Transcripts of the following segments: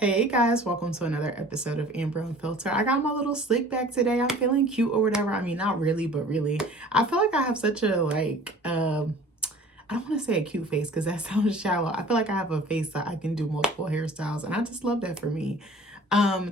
Hey guys, welcome to another episode of Amber Unfiltered. I got my little slick back today. I'm feeling cute or whatever. I mean, not really, but really. I feel like I have such a I don't want to say a cute face because that sounds shallow. I feel like I have a face that I can do multiple hairstyles, and I just love that for me.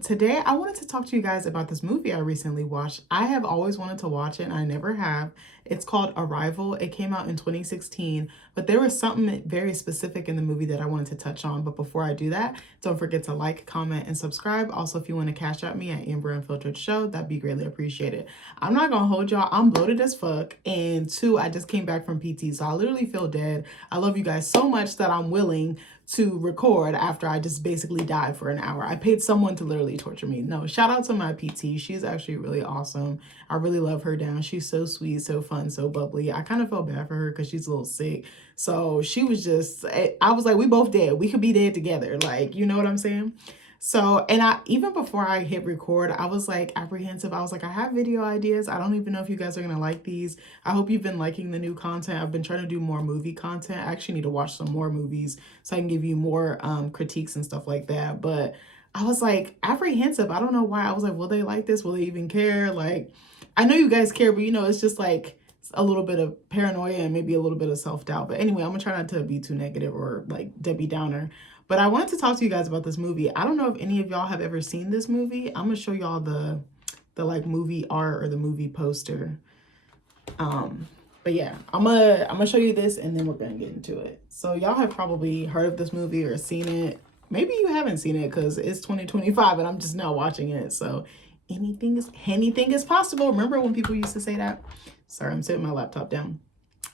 Today I wanted to talk to you guys about this movie I recently watched. I have always wanted to watch it and I never have. It's called Arrival. It came out in 2016, but there was something very specific in the movie that I wanted to touch on. But before I do that, don't forget to like, comment, and subscribe. Also, if you want to cash out me at Amber Unfiltered Show, that'd be greatly appreciated. I'm not gonna hold y'all. I'm bloated as fuck. And two, I just came back from PT, so I literally feel dead. I love you guys so much that I'm willing to record after I just basically died for an hour. I paid someone to literally torture me. No, shout out to my PT. She's actually really awesome. I really love her down. She's so sweet, so fun, so bubbly. I kind of felt bad for her because she's a little sick. So she was just, I was like, we both dead. We could be dead together. Like, you know what I'm saying? So, and I, even before I hit record, I was like apprehensive. I was like, I have video ideas. I don't even know if you guys are going to like these. I hope you've been liking the new content. I've been trying to do more movie content. I actually need to watch some more movies so I can give you more critiques and stuff like that. But I was like apprehensive. I don't know why. I was like, will they like this? Will they even care? Like, I know you guys care, but you know, it's just like a little bit of paranoia and maybe a little bit of self-doubt. But anyway, I'm gonna try not to be too negative or like Debbie Downer. But I wanted to talk to you guys about this movie. I don't know if any of y'all have ever seen this movie. I'm gonna show y'all the like movie art or the movie poster. But yeah, I'm gonna show you this and then we're gonna get into it. So y'all have probably heard of this movie or seen it. Maybe you haven't seen it because it's 2025 and I'm just now watching it. So anything is possible. Remember when people used to say that? Sorry, I'm sitting my laptop down.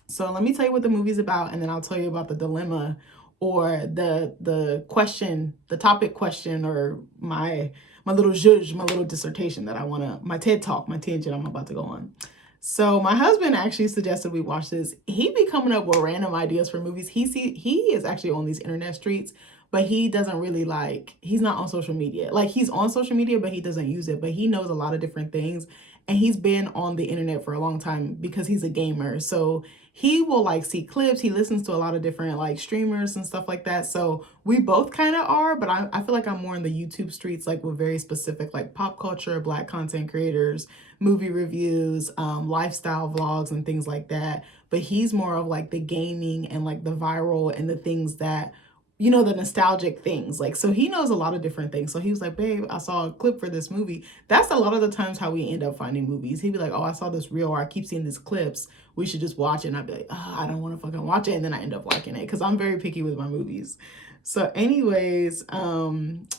So let me tell you what the movie's about, and then I'll tell you about the dilemma or the question, the topic question, or my little zhuzh, my little dissertation that I wanna, my TED talk, my tangent I'm about to go on. So my husband actually suggested we watch this. He be coming up with random ideas for movies. He is actually on these internet streets, but he doesn't really like, he's not on social media. Like he's on social media, but he doesn't use it. But he knows a lot of different things. And he's been on the internet for a long time because he's a gamer. So he will like see clips. He listens to a lot of different like streamers and stuff like that. So we both kind of are, but I feel like I'm more in the YouTube streets, like with very specific like pop culture, Black content creators, movie reviews, lifestyle vlogs and things like that. But he's more of like the gaming and like the viral and the things that, you know, the nostalgic things. Like, so he knows a lot of different things. So he was like, babe, I saw a clip for this movie. That's a lot of the times how we end up finding movies. He'd be like, oh, I saw this reel, or I keep seeing these clips. We should just watch it. And I'd be like, oh, I don't want to fucking watch it. And then I end up liking it because I'm very picky with my movies. So anyways,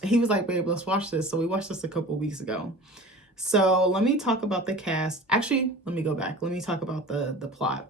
he was like, babe, let's watch this. So we watched this a couple weeks ago. So let me talk about the cast. Actually, let me go back. Let me talk about the plot.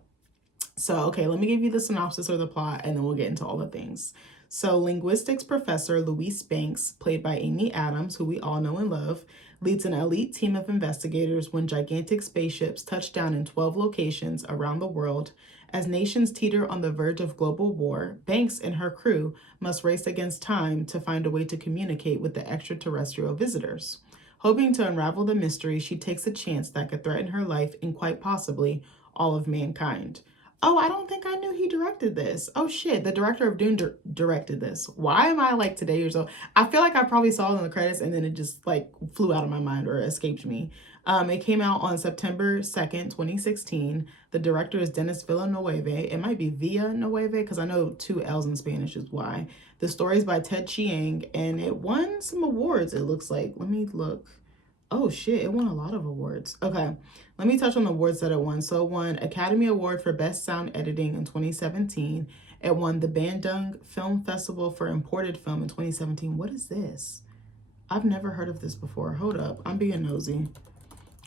So, okay, let me give you the synopsis or the plot, and then we'll get into all the things. So, linguistics professor Louise Banks, played by Amy Adams, who we all know and love, leads an elite team of investigators when gigantic spaceships touch down in 12 locations around the world. As nations teeter on the verge of global war, Banks and her crew must race against time to find a way to communicate with the extraterrestrial visitors. Hoping to unravel the mystery, she takes a chance that could threaten her life and quite possibly all of mankind. Oh, I don't think I knew he directed this. Oh shit, the director of Dune directed this. Why am I like today or so? I feel like I probably saw it in the credits and then it just like flew out of my mind or escaped me. It came out on September 2nd, 2016. The director is Denis Villeneuve. It might be Villanueve because I know two L's in Spanish is why. The story is by Ted Chiang and it won some awards, it looks like. Let me look. Oh shit, it won a lot of awards. Okay, let me touch on the awards that it won. So it won Academy Award for Best Sound Editing in 2017. It won the Bandung Film Festival for Imported Film in 2017. What is this? I've never heard of this before. Hold up, I'm being nosy.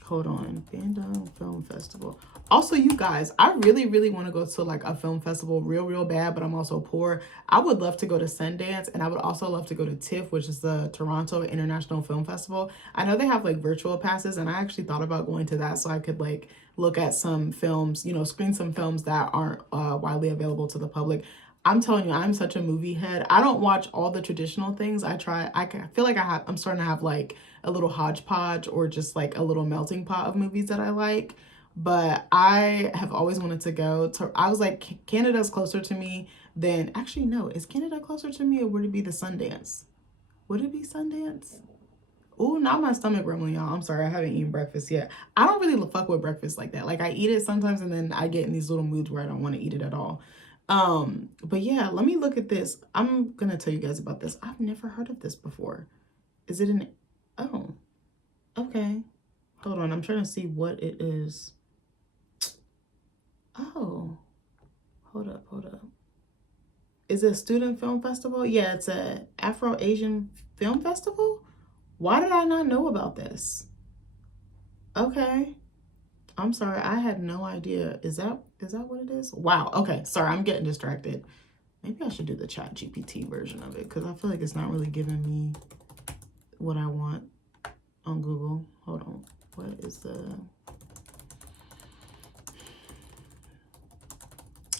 Hold on, Bandung Film Festival. Also, you guys, I really want to go to like a film festival real bad, but I'm also poor. I would love to go to Sundance, and I would also love to go to TIFF, which is the Toronto International Film Festival. I know they have like virtual passes, and I actually thought about going to that so I could like look at some films, you know, screen some films that aren't widely available to the public. I'm telling you, I'm such a movie head. I don't watch all the traditional things. I feel like I'm starting to have like a little hodgepodge or just like a little melting pot of movies that I like. But I have always wanted to go to, I was like, Canada's closer to me than, actually, no, is Canada closer to me or would it be the Sundance? Would it be Sundance? Oh, not my stomach rumbling, y'all. I'm sorry, I haven't eaten breakfast yet. I don't really fuck with breakfast like that. Like, I eat it sometimes and then I get in these little moods where I don't want to eat it at all. But yeah, let me look at this. I'm gonna tell you guys about this. I've never heard of this before. Is it an, oh, okay. Hold on, I'm trying to see what it is. Oh, hold up. Is it a student film festival? Yeah, it's a Afro-Asian film festival. Why did I not know about this? Okay. I'm sorry, I had no idea. Is that what it is? Wow. Okay, sorry, I'm getting distracted. Maybe I should do the Chat GPT version of it because I feel like it's not really giving me what I want on Google. Hold on. What is the...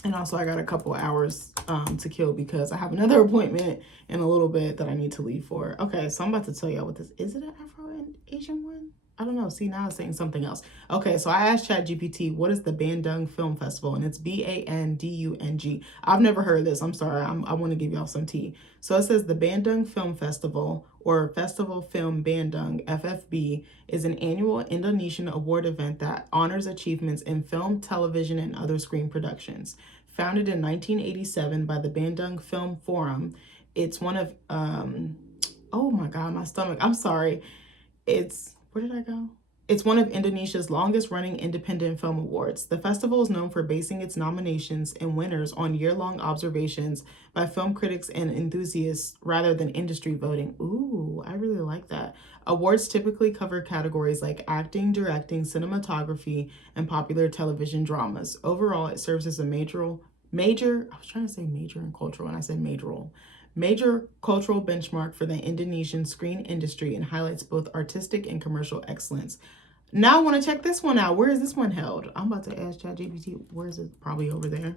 And also I got a couple hours to kill because I have another appointment in a little bit that I need to leave for. Okay, so I'm about to tell y'all what this is. It an Afro-Asian one? I don't know. See, now it's saying something else. Okay, so I asked ChatGPT, what is the Bandung Film Festival? And it's Bandung. I've never heard of this. I'm sorry. I want to give y'all some tea. So it says the Bandung Film Festival, or Festival Film Bandung, FFB, is an annual Indonesian award event that honors achievements in film, television, and other screen productions. Founded in 1987 by the Bandung Film Forum, it's one of, oh my God, my stomach. I'm sorry. Where did I go? It's one of Indonesia's longest running independent film awards. The festival is known for basing its nominations and winners on year-long observations by film critics and enthusiasts rather than industry voting. Ooh, I really like that. Awards typically cover categories like acting, directing, cinematography, and popular television dramas. Overall, it serves as a major, I was trying to say major and cultural, and I said major cultural benchmark for the Indonesian screen industry and highlights both artistic and commercial excellence. Now I want to check this one out. Where is this one held? I'm about to ask ChatGPT. Where is it? Probably over there.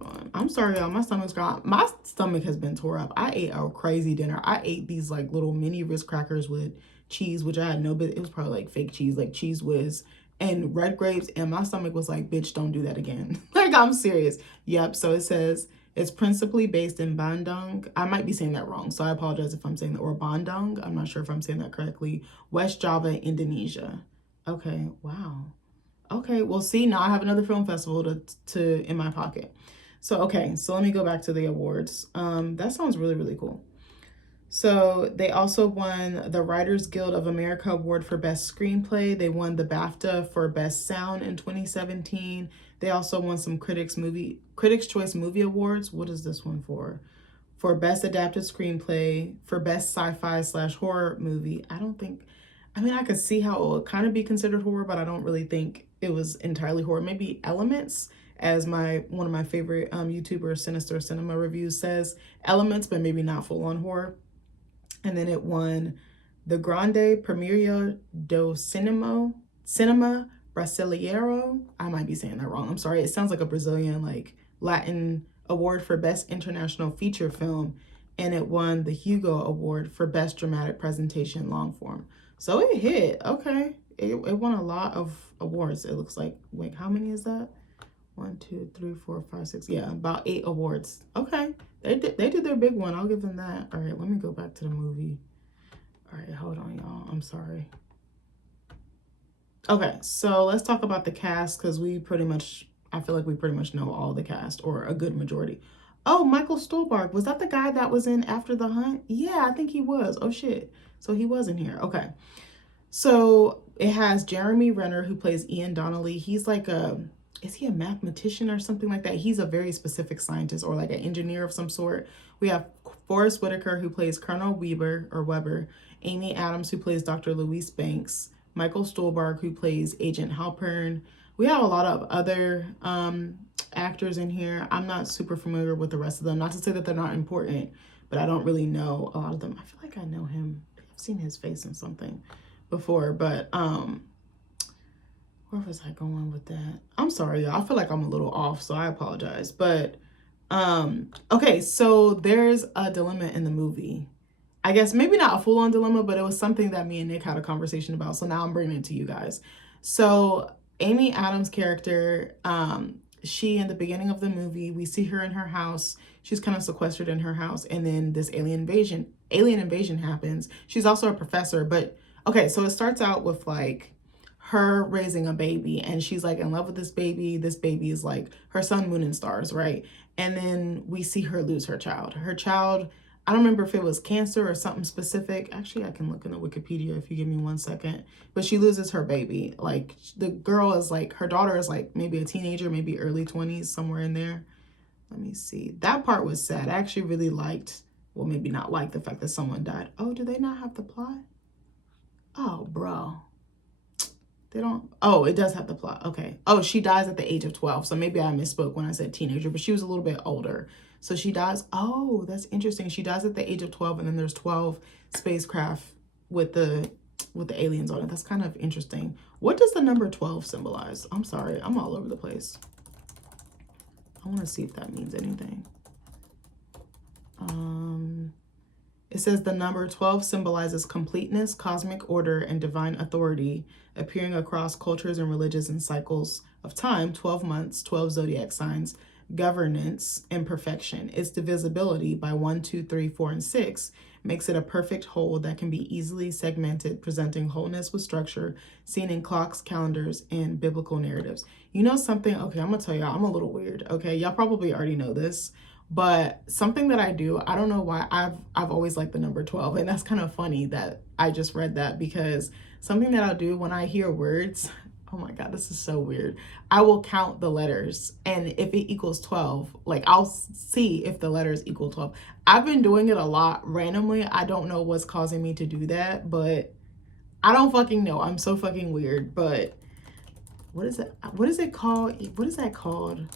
Hold on. I'm sorry, y'all. My stomach's gone. My stomach has been tore up. I ate a crazy dinner. I ate these like little mini Ritz crackers with cheese, which I had no, but it was probably like fake cheese, like Cheese Whiz and red grapes. And my stomach was like, bitch, don't do that again. Like, I'm serious. Yep. So it says, it's principally based in Bandung. I might be saying that wrong, so I apologize if I'm saying that. Or Bandung. I'm not sure if I'm saying that correctly. West Java, Indonesia. Okay, wow. Okay, well, see, now I have another film festival to in my pocket. So, okay, so let me go back to the awards. That sounds really, really cool. So they also won the Writers Guild of America Award for Best Screenplay. They won the BAFTA for Best Sound in 2017. They also won some Critics' Choice Movie Awards. What is this one for? For Best Adapted Screenplay, for Best Sci-Fi/Horror Movie. I mean, I could see how it would kind of be considered horror, but I don't really think it was entirely horror. Maybe Elements, as one of my favorite YouTubers, Sinister Cinema Reviews, says. Elements, but maybe not full-on horror. And then it won the Grande Premio do Cinema Brasileiro. I might be saying that wrong. I'm sorry. It sounds like a Brazilian, like Latin award for Best International Feature Film. And it won the Hugo Award for Best Dramatic Presentation Long Form. So it hit. Okay. It won a lot of awards, it looks like. Wait, how many is that? 1, 2, 3, 4, 5, 6. Yeah, about 8 awards. Okay. They did their big one. I'll give them that. All right, let me go back to the movie. All right, hold on, y'all. I'm sorry. Okay, so let's talk about the cast because I feel like we pretty much know all the cast, or a good majority. Oh, Michael Stuhlbarg. Was that the guy that was in After the Hunt? Yeah, I think he was. Oh, shit. So he was in here. Okay. So it has Jeremy Renner, who plays Ian Donnelly. He's like is he a mathematician or something like that? He's a very specific scientist, or like an engineer of some sort. We have Forrest Whitaker, who plays Colonel Weber, Amy Adams, who plays Dr. Louise Banks, Michael Stuhlbarg, who plays Agent Halpern. We have a lot of other actors in here. I'm not super familiar with the rest of them. Not to say that they're not important, but I don't really know a lot of them. I feel like I know him. I've seen his face in something before, but where was I going with that? I'm sorry, y'all. I feel like I'm a little off, so I apologize. But okay, so there's a dilemma in the movie. I guess maybe not a full-on dilemma, but it was something that me and Nick had a conversation about. So now I'm bringing it to you guys. So Amy Adams' character, she, in the beginning of the movie, we see her in her house. She's kind of sequestered in her house, and then this alien alien invasion happens. She's also a professor, but okay, so it starts out with like her raising a baby, and she's like in love with this baby. This baby is like her sun, moon, and stars, right? And then we see her lose her child. Her child, I don't remember if it was cancer or something specific. Actually, I can look in the Wikipedia if you give me 1 second. But she loses her baby. Like the girl is like, her daughter is like maybe a teenager, maybe early 20s, somewhere in there. Let me see. That part was sad. I actually really liked, well, maybe not like the fact that someone died. Oh, do they not have the plot? Oh, bro. They don't. Oh, it does have the plot. Okay. Oh, she dies at the age of 12. So maybe I misspoke when I said teenager, but she was a little bit older. So she dies. Oh, that's interesting. She dies at the age of 12, and then there's 12 spacecraft with the aliens on it. That's kind of interesting. What does the number 12 symbolize? I'm sorry. I'm all over the place. I want to see if that means anything. It says the number 12 symbolizes completeness, cosmic order, and divine authority, appearing across cultures and religions and cycles of time, 12 months, 12 zodiac signs, governance, and perfection. Its divisibility by 1, 2, 3, 4, and 6 makes it a perfect whole that can be easily segmented, presenting wholeness with structure, seen in clocks, calendars, and biblical narratives. You know something? Okay, I'm gonna tell y'all, I'm a little weird, okay? Y'all probably already know this, but something that I do, I don't know why, I've always liked the number 12, and that's kind of funny that I just read that, because something that I'll do when I hear words, oh my God, this is so weird. I will count the letters, and if it equals 12, like I'll see if the letters equal 12. I've been doing it a lot randomly. I don't know what's causing me to do that, but I don't fucking know. I'm so fucking weird, but what is it? What is it called? What is that called?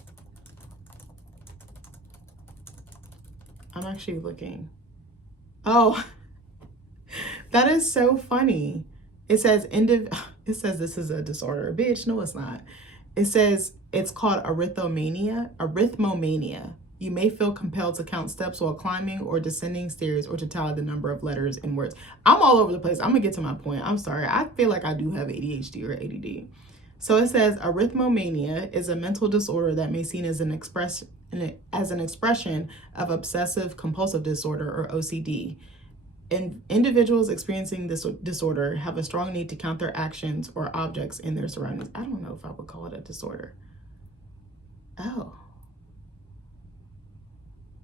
I'm actually looking. Oh, that is so funny. It says it says this is a disorder. Bitch, no, it's not. It says it's called arithmomania. Arithmomania. You may feel compelled to count steps while climbing or descending stairs, or to tally the number of letters in words. I'm all over the place. I'm gonna get to my point. I'm sorry. I feel like I do have ADHD or ADD. So it says arithmomania is a mental disorder that may be seen as an expression of obsessive compulsive disorder, or OCD. And individuals experiencing this disorder have a strong need to count their actions or objects in their surroundings. I don't know if I would call it a disorder. Oh.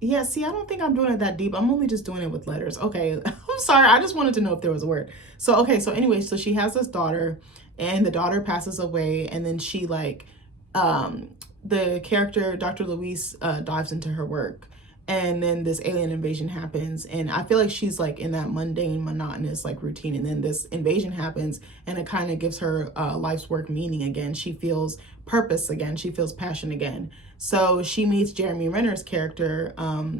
Yeah, see, I don't think I'm doing it that deep. I'm only just doing it with letters. Okay, I'm sorry. I just wanted to know if there was a word. So, okay, so anyway, so she has this daughter, and the daughter passes away, and then she like, the character, Dr. Louise, dives into her work, and then this alien invasion happens, and I feel like she's like in that mundane, monotonous like routine, and then this invasion happens, and it kind of gives her life's work meaning again. She feels purpose again. She feels passion again. So she meets Jeremy Renner's character,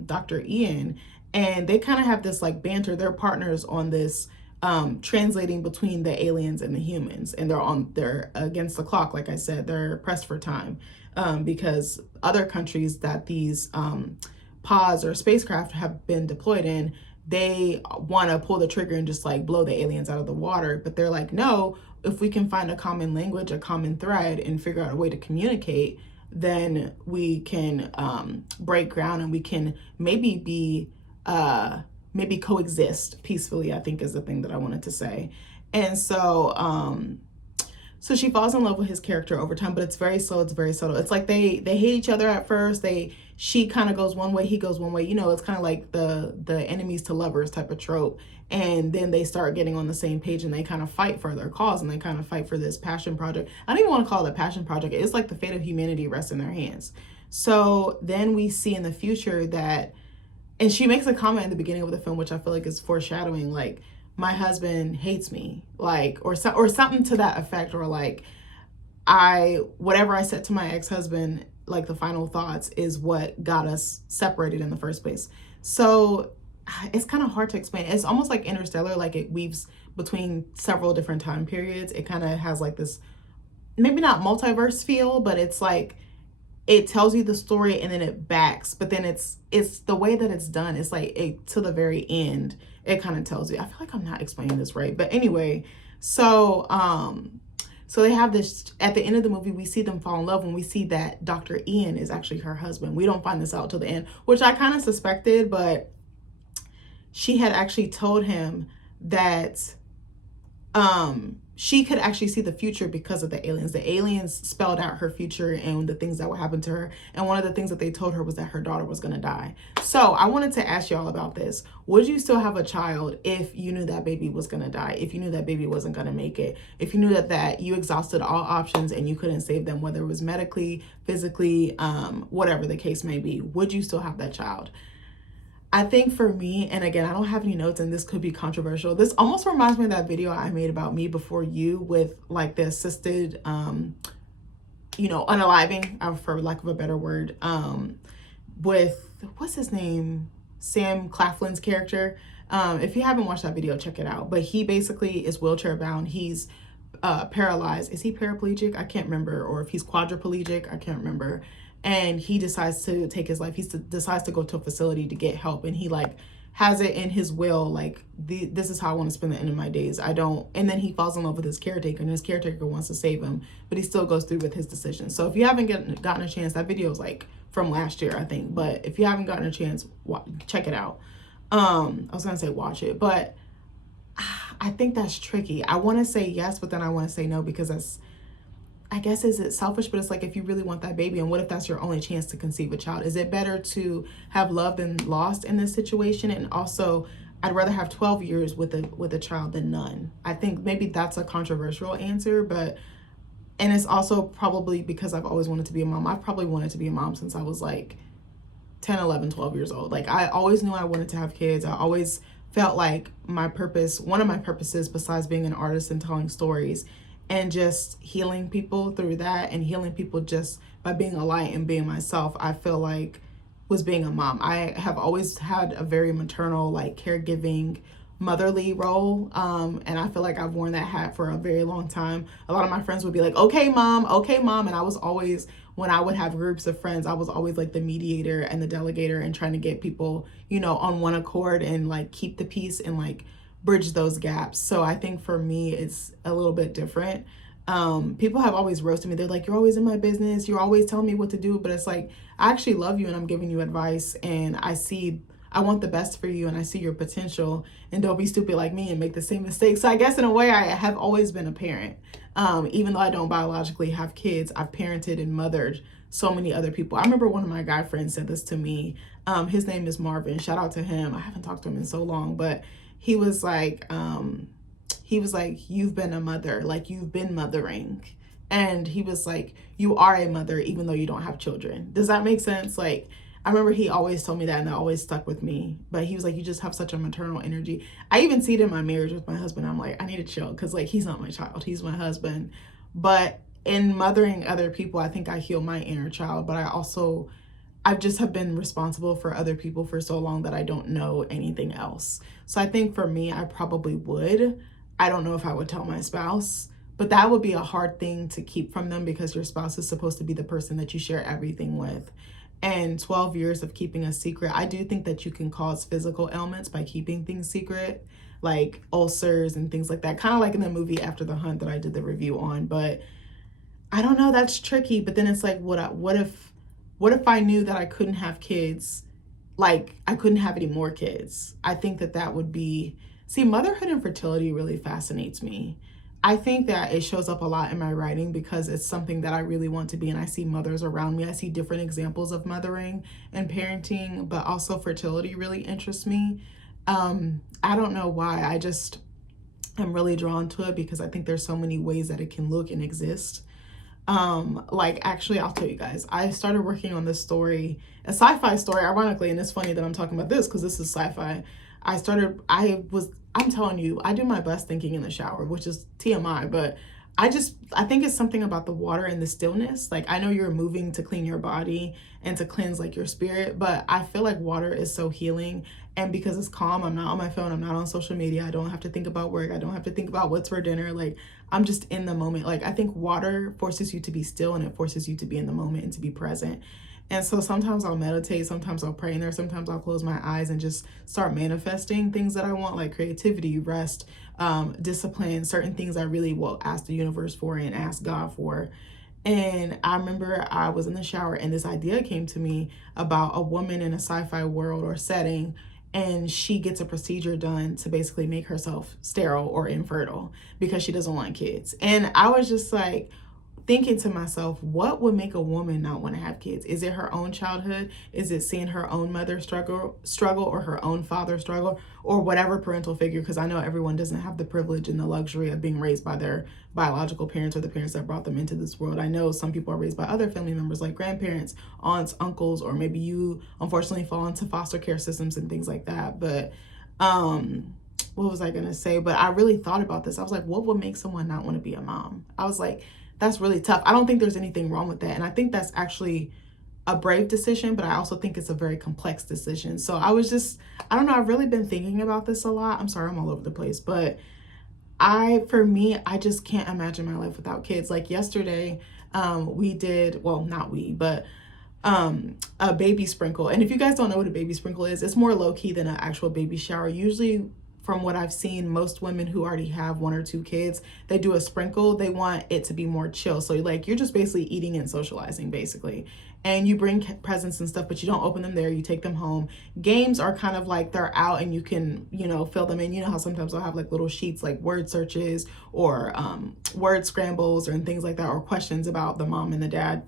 Dr. Ian, and they kind of have this like banter. They're partners on this translating between the aliens and the humans, and they're against the clock. Like I said, they're pressed for time because other countries that these pods or spacecraft have been deployed in, they want to pull the trigger and just like blow the aliens out of the water. But they're like, no, if we can find a common language, a common thread, and figure out a way to communicate, then we can break ground, and we can maybe coexist peacefully, I think is the thing that I wanted to say. And so so she falls in love with his character over time, but it's very slow, it's very subtle. It's like they hate each other at first. She kind of goes one way, he goes one way. You know, it's kind of like the enemies to lovers type of trope. And then they start getting on the same page, and they kind of fight for their cause, and they kind of fight for this passion project. I don't even want to call it a passion project. It's like the fate of humanity rests in their hands. So then we see in the future that, and she makes a comment in the beginning of the film, which I feel like is foreshadowing, like, my husband hates me, like, or something to that effect, or like, whatever I said to my ex-husband, like the final thoughts is what got us separated in the first place. So it's kind of hard to explain. It's almost like Interstellar, like it weaves between several different time periods. It kind of has like this, maybe not multiverse feel, but it's like, it tells you the story and then it backs, but then it's the way that it's done. It's like to the very end, it kind of tells you. I feel like I'm not explaining this right, but anyway, so they have this, at the end of the movie, we see them fall in love when we see that Dr. Ian is actually her husband. We don't find this out till the end, which I kind of suspected, but she had actually told him that she could actually see the future because of the aliens. The aliens spelled out her future and the things that would happen to her. And one of the things that they told her was that her daughter was going to die. So I wanted to ask y'all about this. Would you still have a child if you knew that baby was going to die? If you knew that baby wasn't going to make it? If you knew that you exhausted all options and you couldn't save them, whether it was medically, physically, whatever the case may be, would you still have that child? I think for me, and again, I don't have any notes and this could be controversial. This almost reminds me of that video I made about Me Before You with like the assisted, unaliving, for lack of a better word, with, what's his name? Sam Claflin's character. If you haven't watched that video, check it out. But he basically is wheelchair bound. He's paralyzed. Is he paraplegic? I can't remember. Or if he's quadriplegic, I can't remember. And he decides to take his life. He decides to go to a facility to get help. And he like has it in his will, like, this is how I want to spend the end of my days. And then he falls in love with his caretaker, and his caretaker wants to save him, but he still goes through with his decision. So if you haven't gotten a chance, that video is like from last year, I think. But if you haven't gotten a chance, check it out. I was going to say watch it, but I think that's tricky. I want to say yes, but then I want to say no, because I guess, is it selfish? But it's like, if you really want that baby, and what if that's your only chance to conceive a child? Is it better to have loved than lost in this situation? And also, I'd rather have 12 years with a child than none. I think maybe that's a controversial answer, and it's also probably because I've always wanted to be a mom. I've probably wanted to be a mom since I was like 10, 11, 12 years old. Like, I always knew I wanted to have kids. I always felt like one of my purposes, besides being an artist and telling stories, and just healing people through that, and healing people just by being a light and being myself, I feel like was being a mom. I have always had a very maternal, like, caregiving, motherly role, and I feel like I've worn that hat for a very long time. A lot of my friends would be like, okay mom, and I was always, when I would have groups of friends, I was always like the mediator and the delegator and trying to get people, on one accord and like keep the peace and like bridge those gaps. So I think for me, it's a little bit different. People have always roasted me. They're like, you're always in my business. You're always telling me what to do. But it's like, I actually love you and I'm giving you advice, and I want the best for you, and I see your potential, and don't be stupid like me and make the same mistakes. So I guess in a way, I have always been a parent. Even though I don't biologically have kids, I've parented and mothered so many other people. I remember one of my guy friends said this to me. His name is Marvin. Shout out to him. I haven't talked to him in so long, but he was like, you've been a mother, like you've been mothering. And he was like, you are a mother, even though you don't have children. Does that make sense? Like, I remember he always told me that, and that always stuck with me. But he was like, you just have such a maternal energy. I even see it in my marriage with my husband. I'm like, I need to chill, because like, he's not my child, he's my husband. But in mothering other people, I think I heal my inner child, but I've just have been responsible for other people for so long that I don't know anything else. So I think for me, I probably would. I don't know if I would tell my spouse, but that would be a hard thing to keep from them, because your spouse is supposed to be the person that you share everything with. And 12 years of keeping a secret, I do think that you can cause physical ailments by keeping things secret, like ulcers and things like that. Kind of like in the movie After the Hunt that I did the review on. But I don't know, that's tricky. But then it's like, what if I knew that I couldn't have kids, like I couldn't have any more kids? I think that would be, motherhood and fertility really fascinates me. I think that it shows up a lot in my writing because it's something that I really want to be, and I see mothers around me. I see different examples of mothering and parenting, but also fertility really interests me. I don't know why, I'm really drawn to it because I think there's so many ways that it can look and exist. Actually, I'll tell you guys, I started working on this story, a sci-fi story, ironically, and it's funny that I'm talking about this because this is sci-fi. I'm telling you, I do my best thinking in the shower, which is TMI, but I think it's something about the water and the stillness. Like, I know you're moving to clean your body and to cleanse like your spirit, but I feel like water is so healing. And because it's calm, I'm not on my phone, I'm not on social media, I don't have to think about work, I don't have to think about what's for dinner. Like, I'm just in the moment. Like, I think water forces you to be still, and it forces you to be in the moment and to be present. And so sometimes I'll meditate, sometimes I'll pray in there, sometimes I'll close my eyes and just start manifesting things that I want, like creativity, rest, discipline, certain things I really will ask the universe for and ask God for. And I remember I was in the shower and this idea came to me about a woman in a sci-fi world or setting, and she gets a procedure done to basically make herself sterile or infertile because she doesn't want kids. And I was just like, thinking to myself, what would make a woman not want to have kids? Is it her own childhood? Is it seeing her own mother struggle or her own father struggle or whatever parental figure? Because I know everyone doesn't have the privilege and the luxury of being raised by their biological parents or the parents that brought them into this world. I know some people are raised by other family members like grandparents, aunts, uncles, or maybe you unfortunately fall into foster care systems and things like that. But what was I going to say? But I really thought about this. I was like, what would make someone not want to be a mom? I was like, that's really tough. I don't think there's anything wrong with that. And I think that's actually a brave decision, but I also think it's a very complex decision. So I was just, I don't know, I've really been thinking about this a lot. I'm sorry, I'm all over the place, but for me, I just can't imagine my life without kids. Like yesterday, we did, well, not we, but a baby sprinkle. And if you guys don't know what a baby sprinkle is, it's more low key than an actual baby shower. Usually, from what I've seen, most women who already have 1 or 2 kids, they do a sprinkle. They want it to be more chill. So like you're just basically eating and socializing basically. And you bring presents and stuff, but you don't open them there. You take them home. Games are kind of like they're out and you can, fill them in. You know how sometimes I'll have like little sheets like word searches or word scrambles and things like that, or questions about the mom and the dad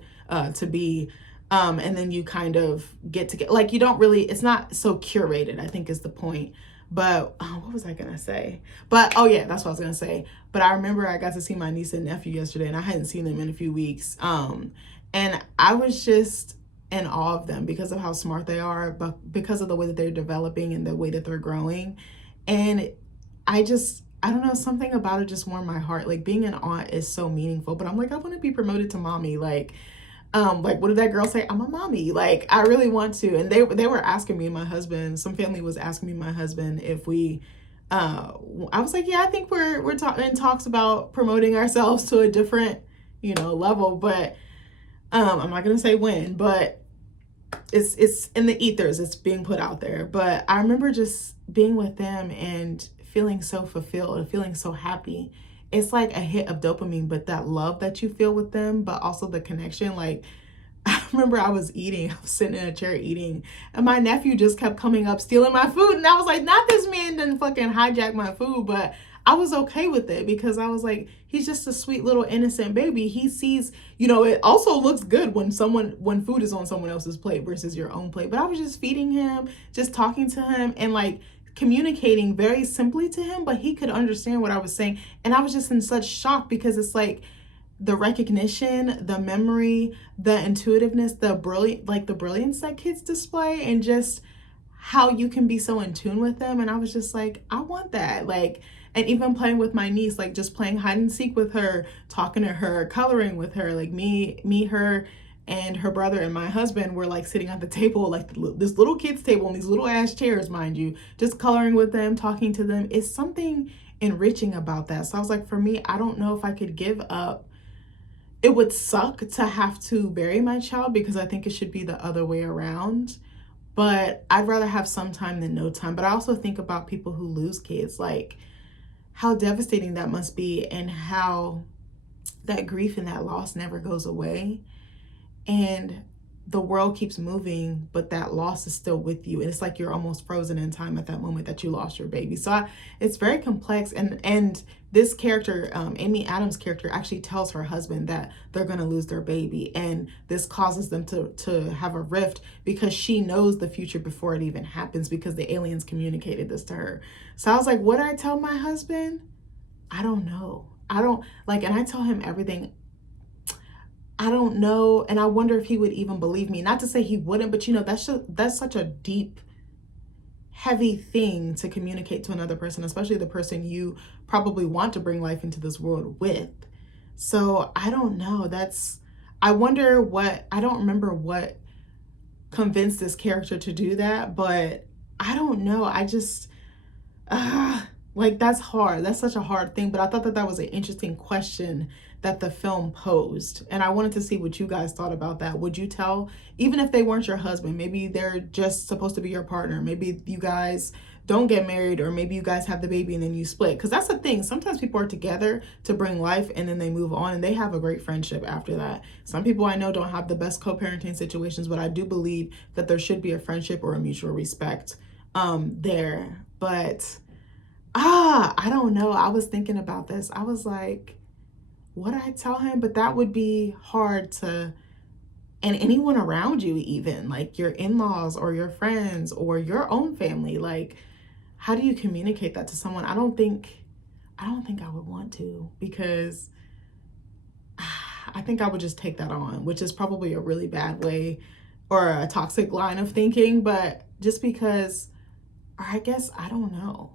to be. And then you kind of get like, you don't really, it's not so curated, I think is the point. But what was I gonna say? But oh yeah, that's what I was gonna say. But I remember I got to see my niece and nephew yesterday, and I hadn't seen them in a few weeks. And I was just in awe of them because of how smart they are, but because of the way that they're developing and the way that they're growing. And I don't know, something about it just warmed my heart. Like being an aunt is so meaningful. But I'm like, I want to be promoted to mommy. Like what did that girl say? I'm a mommy. Like, I really want to. And they were asking me and my husband, some family was asking me and my husband if we, I was like, yeah, I think we're in talks about promoting ourselves to a different, level. But I'm not going to say when, but it's in the ethers. It's being put out there. But I remember just being with them and feeling so fulfilled and feeling so happy. It's like a hit of dopamine, but that love that you feel with them, but also the connection. Like, I remember I was sitting in a chair eating, and my nephew just kept coming up, stealing my food. And I was like, not this man didn't fucking hijack my food, but I was okay with it because I was like, he's just a sweet little innocent baby. He sees, it also looks good when food is on someone else's plate versus your own plate. But I was just feeding him, just talking to him, and like, communicating very simply to him, but he could understand what I was saying. And I was just in such shock because it's like the recognition, the memory, the intuitiveness, the brilliance that kids display, and just how you can be so in tune with them. And I was just like, I want that. Like, and even playing with my niece, like just playing hide and seek with her, talking to her, coloring with her, like me, her, and her brother and my husband were like sitting at the table, like this little kid's table, and these little ass chairs, mind you, just coloring with them, talking to them. It's something enriching about that. So I was like, for me, I don't know if I could give up. It would suck to have to bury my child because I think it should be the other way around. But I'd rather have some time than no time. But I also think about people who lose kids, like how devastating that must be and how that grief and that loss never goes away. And the world keeps moving, but that loss is still with you. And it's like you're almost frozen in time at that moment that you lost your baby. So it's very complex. And this character, Amy Adams' character, actually tells her husband that they're going to lose their baby. And this causes them to have a rift because she knows the future before it even happens because the aliens communicated this to her. So I was like, what did I tell my husband? I don't know. And I tell him everything. I don't know. And I wonder if he would even believe me. Not to say he wouldn't, but that's such a deep, heavy thing to communicate to another person, especially the person you probably want to bring life into this world with. So I don't know. I don't remember what convinced this character to do that, but I don't know. I just, that's hard. That's such a hard thing. But I thought that was an interesting question that the film posed. And I wanted to see what you guys thought about that. Would you tell, even if they weren't your husband, maybe they're just supposed to be your partner, maybe you guys don't get married, or maybe you guys have the baby and then you split? Because that's the thing. Sometimes people are together to bring life and then they move on and they have a great friendship after that. Some people I know don't have the best co-parenting situations, but I do believe that there should be a friendship or a mutual respect there. But I don't know. I was thinking about this. I was like, would I tell him? But that would be hard to, and anyone around you, even like your in-laws or your friends or your own family. Like, how do you communicate that to someone? I don't think I would want to, because I think I would just take that on, which is probably a really bad way or a toxic line of thinking. But just because, or I guess, I don't know.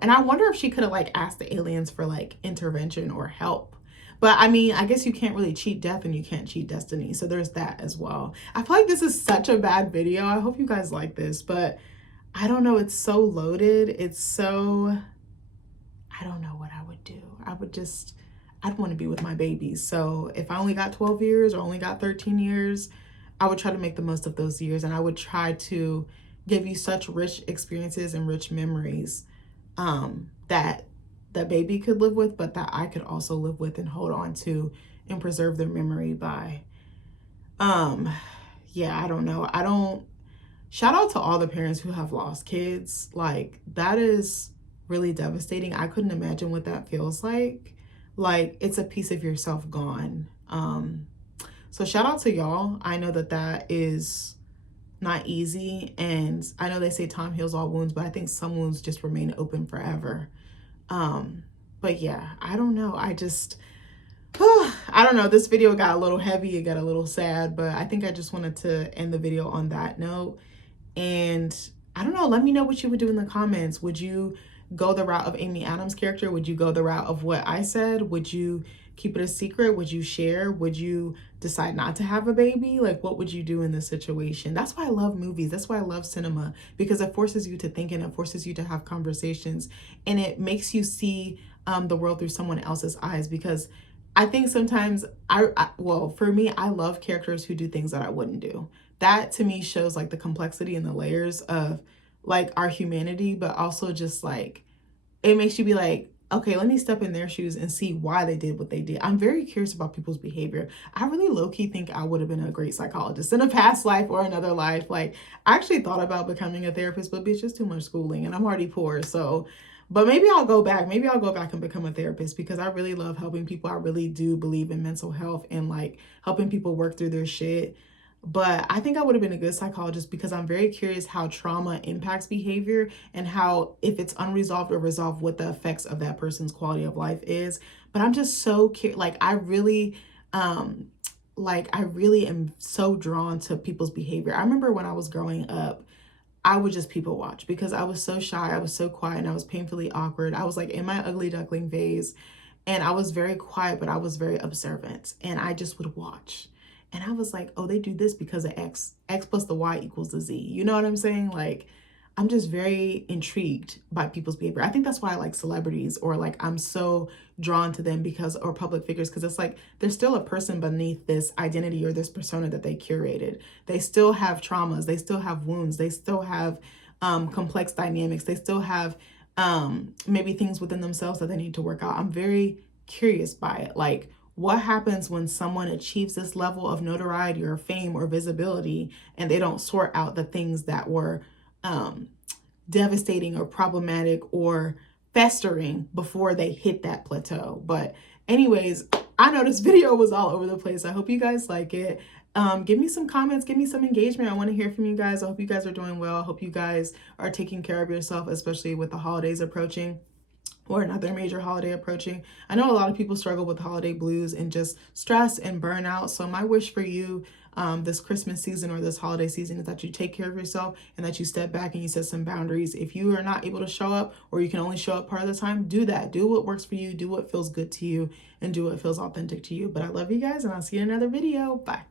And I wonder if she could have like asked the aliens for like intervention or help. But I mean, I guess you can't really cheat death and you can't cheat destiny. So there's that as well. I feel like this is such a bad video. I hope you guys like this, but I don't know. It's so loaded. It's so, I don't know what I would do. I'd want to be with my babies. So if I only got 12 years or only got 13 years, I would try to make the most of those years. And I would try to give you such rich experiences and rich memories that baby could live with, but that I could also live with and hold on to and preserve their memory by. Yeah, I don't know. Shout out to all the parents who have lost kids. Like, that is really devastating. I couldn't imagine what that feels like. Like, it's a piece of yourself gone. So shout out to y'all. I know that is not easy, and I know they say time heals all wounds, but I think some wounds just remain open forever. But yeah, I don't know. I don't know. This video got a little heavy. It got a little sad, but I think I just wanted to end the video on that note. And I don't know. Let me know what you would do in the comments. Would you go the route of Amy Adams' character? Would you go the route of what I said? Would you keep it a secret? Would you share? Would you decide not to have a baby? Like, what would you do in this situation? That's why I love movies. That's why I love cinema, because it forces you to think and it forces you to have conversations, and it makes you see the world through someone else's eyes. Because I think sometimes well, for me, I love characters who do things that I wouldn't do. That to me shows like the complexity and the layers of like our humanity, but also just like, it makes you be like, okay, let me step in their shoes and see why they did what they did. I'm very curious about people's behavior. I really low-key think I would have been a great psychologist in a past life or another life. Like, I actually thought about becoming a therapist, but it's just too much schooling and I'm already poor. So, but maybe I'll go back. Maybe I'll go back and become a therapist, because I really love helping people. I really do believe in mental health and like helping people work through their shit. But I think I would have been a good psychologist, because I'm very curious how trauma impacts behavior and how, if it's unresolved or resolved, what the effects of that person's quality of life is. But I'm just so curious. Like, I really am so drawn to people's behavior. I remember when I was growing up, I would just people watch, because I was so shy. I was so quiet and I was painfully awkward. I was like in my ugly duckling phase, and I was very quiet, but I was very observant, and I just would watch. And I was like, oh, they do this because of X. X plus the Y equals the Z. You know what I'm saying? Like, I'm just very intrigued by people's behavior. I think that's why I like celebrities, or like I'm so drawn to them, because, or public figures, because it's like there's still a person beneath this identity or this persona that they curated. They still have traumas. They still have wounds. They still have complex dynamics. They still have maybe things within themselves that they need to work out. I'm very curious by it. Like, what happens when someone achieves this level of notoriety or fame or visibility, and they don't sort out the things that were devastating or problematic or festering before they hit that plateau? But anyways, I know this video was all over the place. I hope you guys like it. Give me some comments, give me some engagement. I want to hear from you guys. I hope you guys are doing well. I hope you guys are taking care of yourself, especially with the holidays approaching, or another major holiday approaching. I know a lot of people struggle with holiday blues and just stress and burnout. So my wish for you this Christmas season or this holiday season is that you take care of yourself, and that you step back and you set some boundaries. If you are not able to show up, or you can only show up part of the time, do that. Do what works for you, do what feels good to you, and do what feels authentic to you. But I love you guys, and I'll see you in another video. Bye.